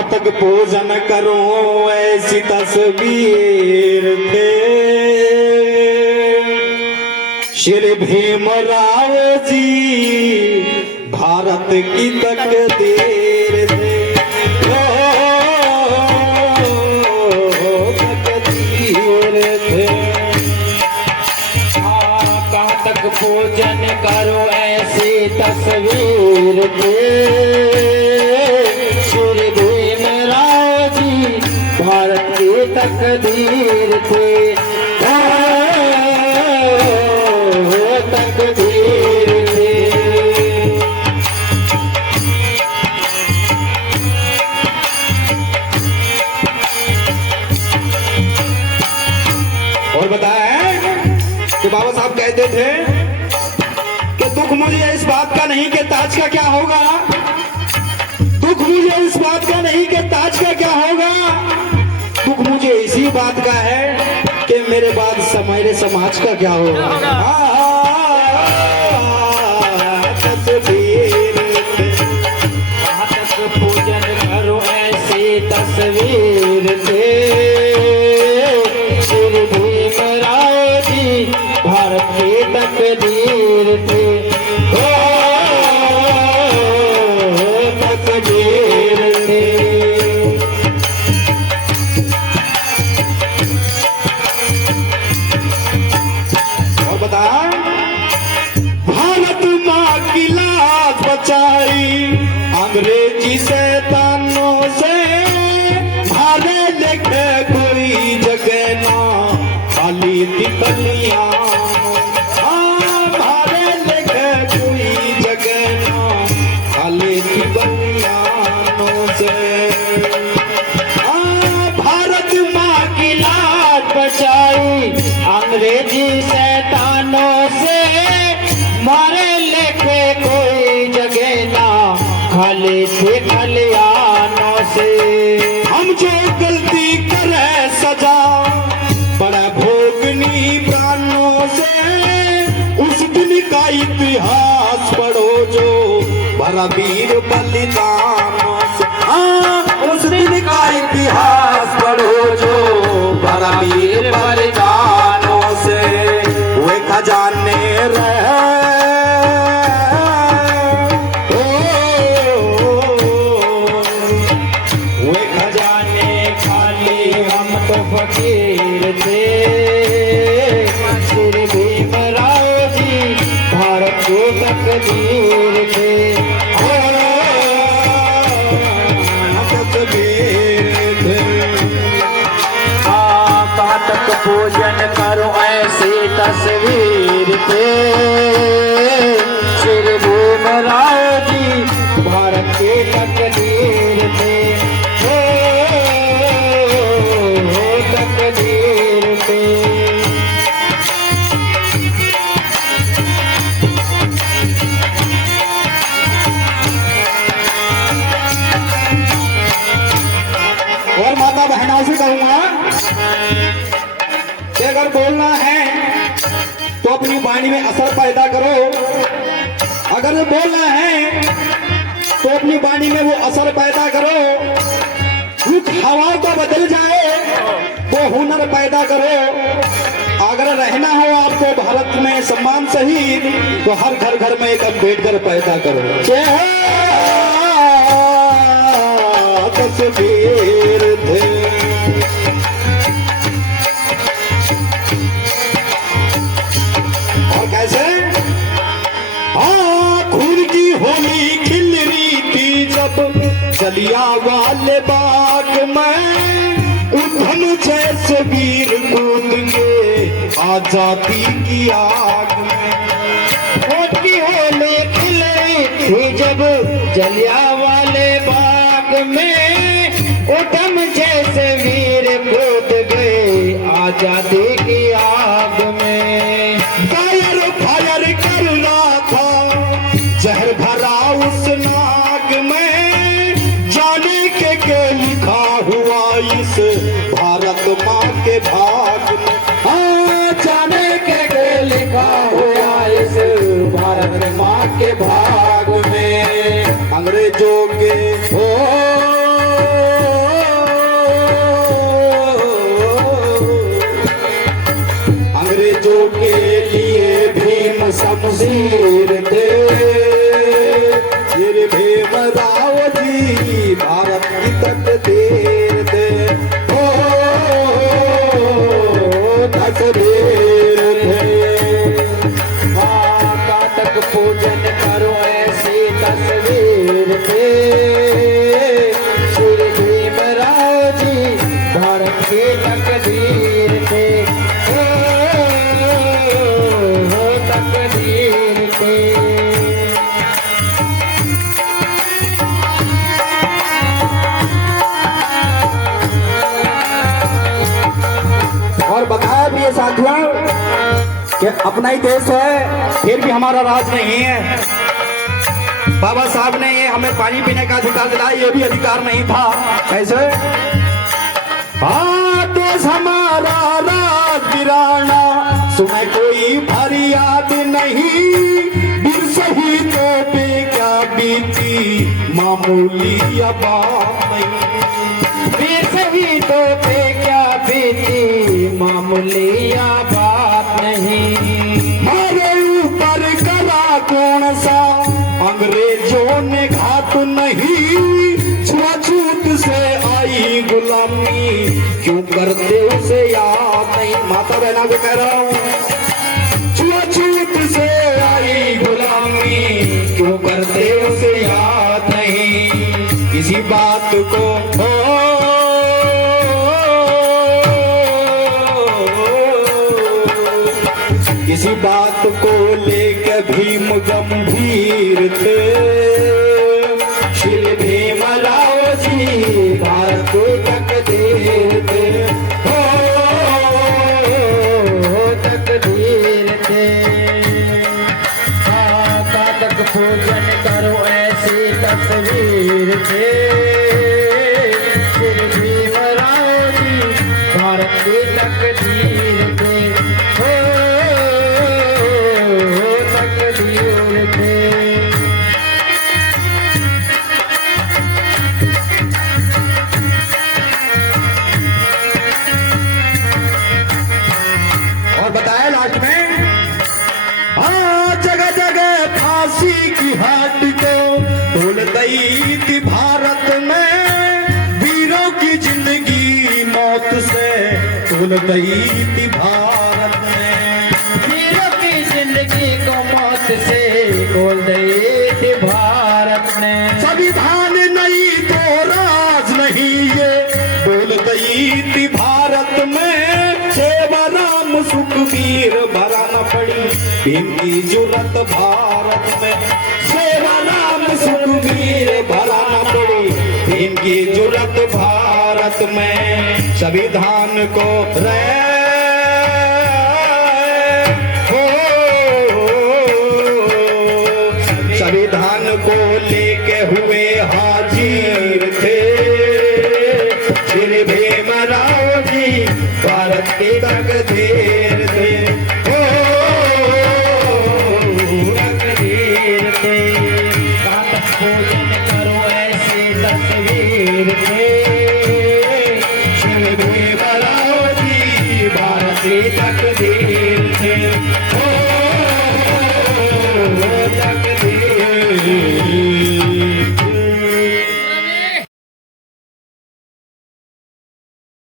कहाँ तक पूजन करूं ऐसी तस्वीर थे श्री भीमराव जी भारत की तकदीर थे। तकदीर थे। कहाँ तक पूजन करो ऐसी तस्वीर थे श्री भीमराव जी भारत की तकदीर थे। तकदीर थे। और बताएं कि बाबा साहब कहते थे कि दुख मुझे इस बात का नहीं कि ताज का क्या होगा, दुख मुझे इस बात का नहीं कि ताज का क्या होगा, दुख मुझे इसी बात का है कि मेरे बाद मेरे समाज का क्या होगा। तस्वीर कहाँ तक पूजन करो ऐसी तस्वीर थे श्री भीमराव जी भारत की तकदीर थे। तकदीर थे। और बता भारत माँ की लाज बचाई अंग्रेजी शैतानों से, भारे लेके कोई जगह ना खाली तितलियां, भारे लेके कोई जगह ना खाली तितलियां से। भारत माँ की लाज बचाई अंग्रेजी शैतानों से, मारे लेके कोई जगह ना खाली थे खलियानों से। हम जो गलती करे सजा बड़ा भोगनी प्राणों से, उस दिन का इतिहास पढ़ो जो भरा वीर बलिदानों से। उस दिन का इतिहास पढ़ो जो भरा वीर बलिदानों से। वे खजाने रहे वे खजाने खाली हम तो फकीर थे श्री भीमराव जी भारत को तकदीर थे। तकदीर थे। कहाँ तक पूजन करो ऐसी तस्वीर थे श्री भीमराव जी भारत की तकदीर थे। तकदीर थे। और माता बहनों से कहूंगा कि अगर बोलना है तो अपनी वाणी में असर पैदा करो, अगर बोलना है तो अपनी वाणी में वो असर पैदा करो। रुख हवा तो बदल जाए वो हुनर पैदा करो। अगर रहना हो आपको भारत में सम्मान सहित तो हर घर घर में एक अम्बेडकर पैदा करो। तस्वीर थे। और कैसे खून की होली खिल रही थी जब जलियांवाले बाग में, उधम जैसे वीर कूद के आजादी की आग में। खून की होली खिल रही थी जब जलियांवाले बाग में, उधम जैसे वीर कूद गए आजादी की आग में। फायर फायर कर रहा था जहर भरा उस नाग में, जाने के लिखा हुआ इस भारत माँ के भाग में। जाने के लिखा हुआ इस भारत माँ के भाग में। अंग्रेजों के ओ तकदीर थे, हो तकदीर थे। माता तक पूजन करो ऐसी तस्वीर थे, श्री भीमराव जी भारत की तकदीर थे, हो तकदीर थे। और बताया भी है साथियों कि अपना ही देश है फिर भी हमारा राज नहीं है। बाबा साहब ने ये हमें पानी पीने का अधिकार दिलाया, ये भी अधिकार नहीं था। कैसे? हाँ, देश हमारा राज गिराना सुने कोई फरियाद नहीं, वीर शहीदों पे क्या बीती मामूली बात नहीं, वीर शहीदों पे क्या बीती मामूली बात नहीं। हमारे ऊपर करा कौन सा अंग्रेजों ने घात नहीं, छूत से आई गुलामी क्यों करते उसे याद नहीं। माता बहना को कह रहा हूँ, छूत से आई गुलामी क्यों करते उसे याद नहीं। किसी बात को किसी बात को लेकर भीम गंभीर थे, श्री भीमराव जी भारत को तकदीर थे, हो तकदीर थे। माता तक पूजन करो ऐसी तस्वीर थे, श्री भीमराव जी भारत की तकदीर थे, हो तकदीर थे। और बताया लास्ट में, हाँ जगह जगह फांसी की हाट को तोड़ गई थी भारत में, वीरों की जिंदगी मौत से तोड़ गई थी भारत में, वीरों की जिंदगी को मौत से खोल गई थी भारत ने। संविधान नहीं तो राज नहीं ये बोल गई थी भारत में, सेवाराम सुखबीर भरा न पड़ी इनकी जुर्रत भारत में, सेवाराम सुखबीर भरा न पड़ी इनकी जुर्रत भारत में। संविधान को संविधान को ले